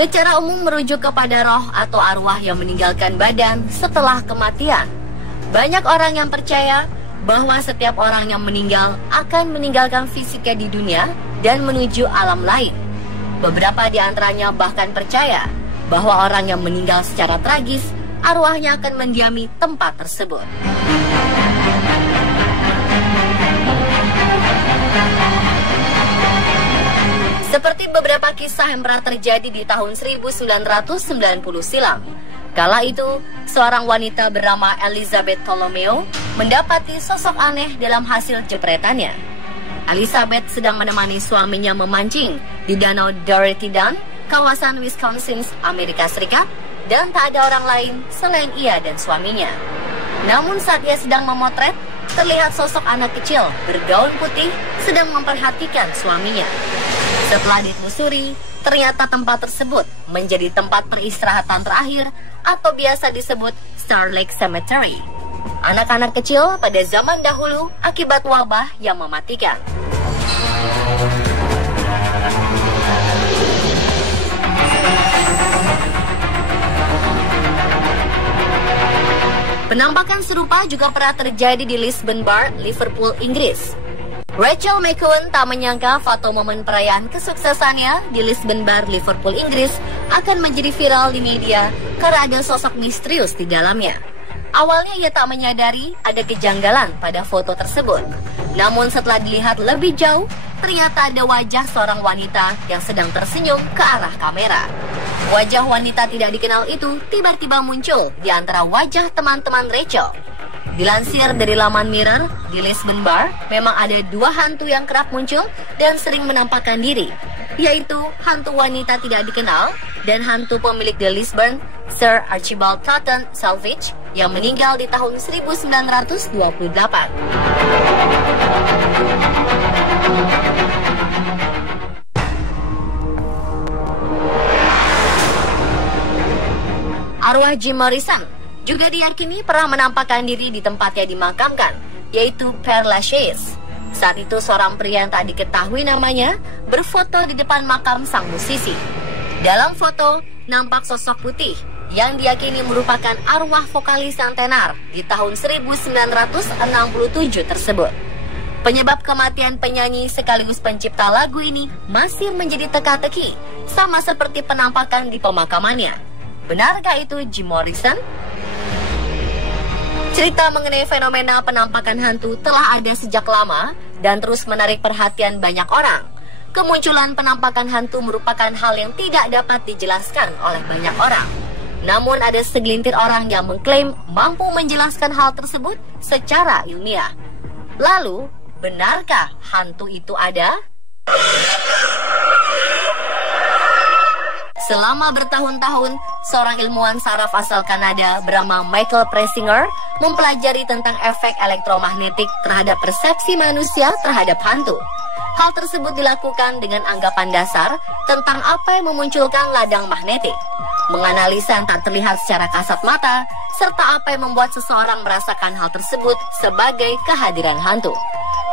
secara umum merujuk kepada roh atau arwah yang meninggalkan badan setelah kematian. Banyak orang yang percaya bahwa setiap orang yang meninggal akan meninggalkan fisiknya di dunia dan menuju alam lain. Beberapa di antaranya bahkan percaya bahwa orang yang meninggal secara tragis, arwahnya akan mendiami tempat tersebut. Seperti beberapa kisah yang pernah terjadi di tahun 1990 silam. Kala itu, seorang wanita bernama Elizabeth Ptolomeo mendapati sosok aneh dalam hasil jepretannya. Elizabeth sedang menemani suaminya memancing di Danau Dorothy Dam, kawasan Wisconsin, Amerika Serikat, dan tak ada orang lain selain ia dan suaminya. Namun saat ia sedang memotret, terlihat sosok anak kecil bergaun putih sedang memperhatikan suaminya. Setelah ditelusuri, ternyata tempat tersebut menjadi tempat peristirahatan terakhir atau biasa disebut Star Lake Cemetery. Anak-anak kecil pada zaman dahulu akibat wabah yang mematikan. Penampakan serupa juga pernah terjadi di Lisbon Bar, Liverpool, Inggris. Rachel McEwen tak menyangka foto momen perayaan kesuksesannya di Lisbon Bar, Liverpool, Inggris akan menjadi viral di media karena ada sosok misterius di dalamnya. Awalnya ia tak menyadari ada kejanggalan pada foto tersebut. Namun setelah dilihat lebih jauh, ternyata ada wajah seorang wanita yang sedang tersenyum ke arah kamera. Wajah wanita tidak dikenal itu tiba-tiba muncul di antara wajah teman-teman Rachel. Dilansir dari laman Mirror, di Lisbon Bar memang ada dua hantu yang kerap muncul dan sering menampakkan diri, yaitu hantu wanita tidak dikenal dan hantu pemilik The Lisbon, Sir Archibald Totten Salvage, yang meninggal di tahun 1928. Arwah Jim Morrison juga diyakini pernah menampakkan diri di tempatnya dimakamkan, yaitu Père Lachaise. Saat itu seorang pria yang tak diketahui namanya berfoto di depan makam sang musisi. Dalam foto, nampak sosok putih yang diyakini merupakan arwah vokalis yang tenar di tahun 1967 tersebut. Penyebab kematian penyanyi sekaligus pencipta lagu ini masih menjadi teka-teki, sama seperti penampakan di pemakamannya. Benarkah itu Jim Morrison? Cerita mengenai fenomena penampakan hantu telah ada sejak lama dan terus menarik perhatian banyak orang. Kemunculan penampakan hantu merupakan hal yang tidak dapat dijelaskan oleh banyak orang. Namun ada segelintir orang yang mengklaim mampu menjelaskan hal tersebut secara ilmiah. Lalu, benarkah hantu itu ada? Selama bertahun-tahun, seorang ilmuwan saraf asal Kanada bernama Michael Presinger mempelajari tentang efek elektromagnetik terhadap persepsi manusia terhadap hantu. Hal tersebut dilakukan dengan anggapan dasar tentang apa yang memunculkan ladang magnetik, menganalisa yang tak terlihat secara kasat mata, serta apa yang membuat seseorang merasakan hal tersebut sebagai kehadiran hantu.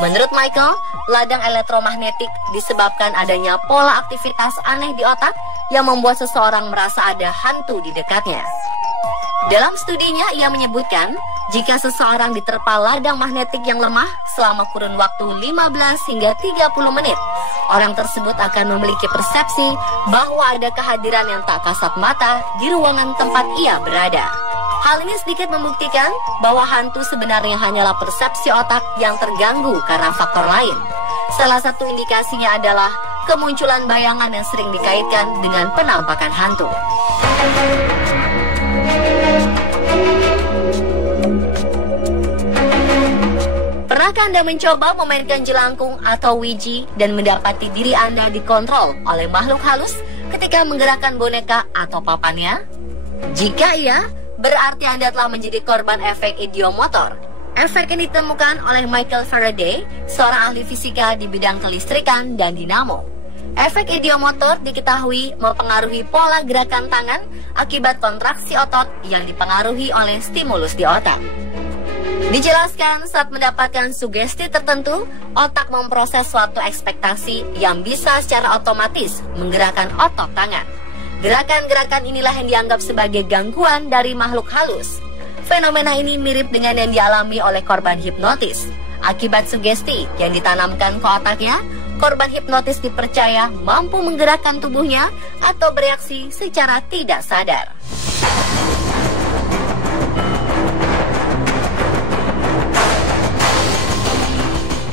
Menurut Michael, ladang elektromagnetik disebabkan adanya pola aktivitas aneh di otak yang membuat seseorang merasa ada hantu di dekatnya. Dalam studinya, ia menyebutkan, jika seseorang diterpa ladang magnetik yang lemah selama kurun waktu 15 hingga 30 menit, orang tersebut akan memiliki persepsi bahwa ada kehadiran yang tak kasat mata di ruangan tempat ia berada. Hal ini sedikit membuktikan bahwa hantu sebenarnya hanyalah persepsi otak yang terganggu karena faktor lain. Salah satu indikasinya adalah kemunculan bayangan yang sering dikaitkan dengan penampakan hantu. Pernahkah Anda mencoba memainkan jelangkung atau Ouija dan mendapati diri Anda dikontrol oleh makhluk halus ketika menggerakkan boneka atau papannya? Jika iya, berarti Anda telah menjadi korban efek idiomotor. Efek yang ditemukan oleh Michael Faraday, seorang ahli fisika di bidang kelistrikan dan dinamo. Efek idiomotor diketahui mempengaruhi pola gerakan tangan akibat kontraksi otot yang dipengaruhi oleh stimulus di otak. Dijelaskan saat mendapatkan sugesti tertentu, otak memproses suatu ekspektasi yang bisa secara otomatis menggerakkan otot tangan. Gerakan-gerakan inilah yang dianggap sebagai gangguan dari makhluk halus. Fenomena ini mirip dengan yang dialami oleh korban hipnotis. Akibat sugesti yang ditanamkan ke otaknya, korban hipnotis dipercaya mampu menggerakkan tubuhnya atau bereaksi secara tidak sadar.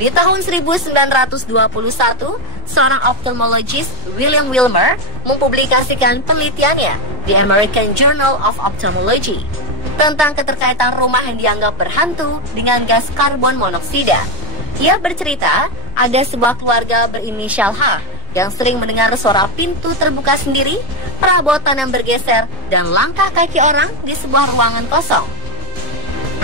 Di tahun 1921, seorang ophthalmologist William Wilmer mempublikasikan penelitiannya di American Journal of Ophthalmology tentang keterkaitan rumah yang dianggap berhantu dengan gas karbon monoksida. Ia bercerita ada sebuah keluarga berinisial H yang sering mendengar suara pintu terbuka sendiri, perabotan yang bergeser, dan langkah kaki orang di sebuah ruangan kosong.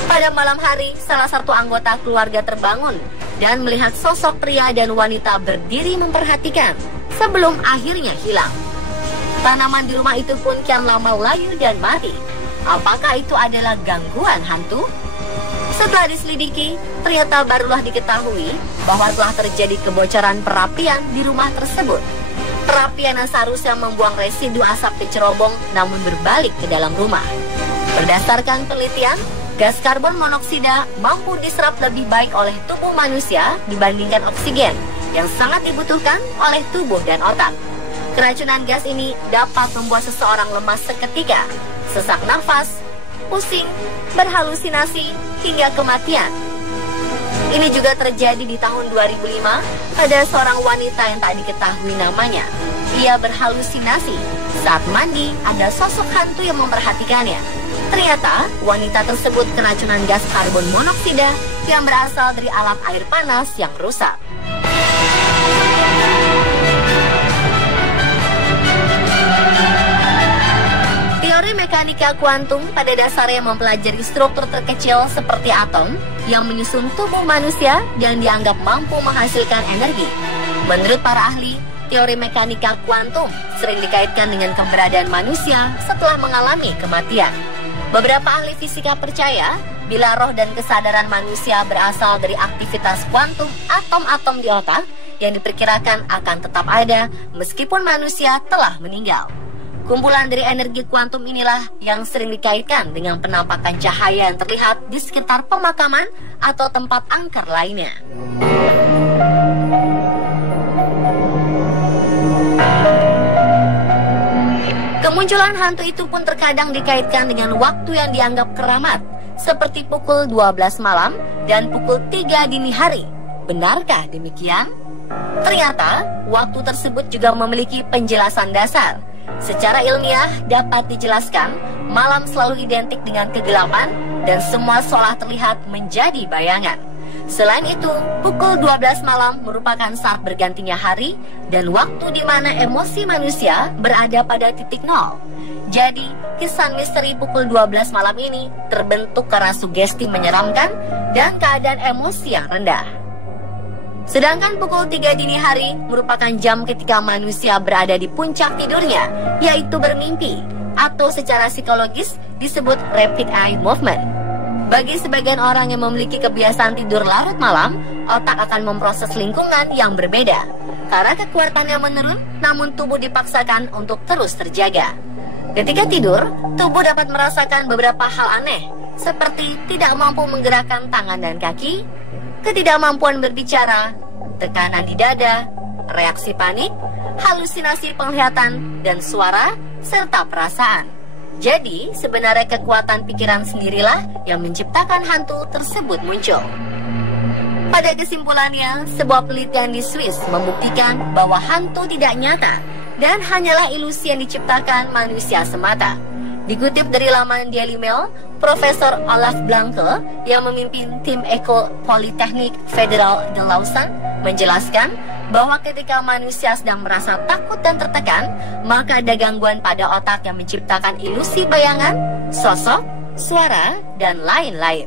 Pada malam hari, salah satu anggota keluarga terbangun dan melihat sosok pria dan wanita berdiri memperhatikan sebelum akhirnya hilang. Tanaman di rumah itu pun kian lama layu dan mati. Apakah itu adalah gangguan hantu? Setelah diselidiki, ternyata barulah diketahui bahwa telah terjadi kebocoran perapian di rumah tersebut. Perapian yang seharusnya membuang residu asap ke cerobong namun berbalik ke dalam rumah. Berdasarkan penelitian, gas karbon monoksida mampu diserap lebih baik oleh tubuh manusia dibandingkan oksigen yang sangat dibutuhkan oleh tubuh dan otak. Keracunan gas ini dapat membuat seseorang lemas seketika, sesak nafas, pusing, berhalusinasi, hingga kematian. Ini juga terjadi di tahun 2005 pada seorang wanita yang tak diketahui namanya. Ia berhalusinasi saat mandi ada sosok hantu yang memperhatikannya. Ternyata wanita tersebut keracunan gas karbon monoksida yang berasal dari alat air panas yang rusak. Teori mekanika kuantum pada dasarnya mempelajari struktur terkecil seperti atom yang menyusun tubuh manusia dan dianggap mampu menghasilkan energi. Menurut para ahli, teori mekanika kuantum sering dikaitkan dengan keberadaan manusia setelah mengalami kematian. Beberapa ahli fisika percaya bila roh dan kesadaran manusia berasal dari aktivitas kuantum atom-atom di otak yang diperkirakan akan tetap ada meskipun manusia telah meninggal. Kumpulan dari energi kuantum inilah yang sering dikaitkan dengan penampakan cahaya yang terlihat di sekitar pemakaman atau tempat angker lainnya. Kemunculan hantu itu pun terkadang dikaitkan dengan waktu yang dianggap keramat, seperti pukul 12 malam dan pukul 3 dini hari. Benarkah demikian? Ternyata, waktu tersebut juga memiliki penjelasan dasar. Secara ilmiah dapat dijelaskan, malam selalu identik dengan kegelapan dan semua seolah terlihat menjadi bayangan. Selain itu, pukul 12 malam merupakan saat bergantinya hari dan waktu di mana emosi manusia berada pada titik nol. Jadi, kesan misteri pukul 12 malam ini terbentuk karena sugesti menyeramkan dan keadaan emosi yang rendah. Sedangkan pukul 3 dini hari merupakan jam ketika manusia berada di puncak tidurnya, yaitu bermimpi, atau secara psikologis disebut rapid eye movement. Bagi sebagian orang yang memiliki kebiasaan tidur larut malam, otak akan memproses lingkungan yang berbeda. Karena kekuatannya menurun, namun tubuh dipaksakan untuk terus terjaga. Ketika tidur, tubuh dapat merasakan beberapa hal aneh, seperti tidak mampu menggerakkan tangan dan kaki, ketidakmampuan berbicara, tekanan di dada, reaksi panik, halusinasi penglihatan dan suara, serta perasaan. Jadi, sebenarnya kekuatan pikiran sendirilah yang menciptakan hantu tersebut muncul. Pada kesimpulannya, sebuah penelitian di Swiss membuktikan bahwa hantu tidak nyata dan hanyalah ilusi yang diciptakan manusia semata. Dikutip dari laman Daily Mail, Profesor Olaf Blanke yang memimpin tim Ecole Polytechnique Fédérale de Lausanne menjelaskan bahwa ketika manusia sedang merasa takut dan tertekan, maka ada gangguan pada otak yang menciptakan ilusi bayangan, sosok, suara, dan lain-lain.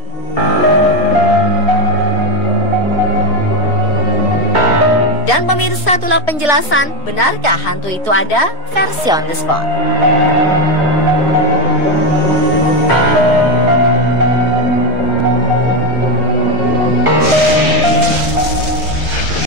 Dan pemirsa, itulah penjelasan benarkah hantu itu ada versi on the spot.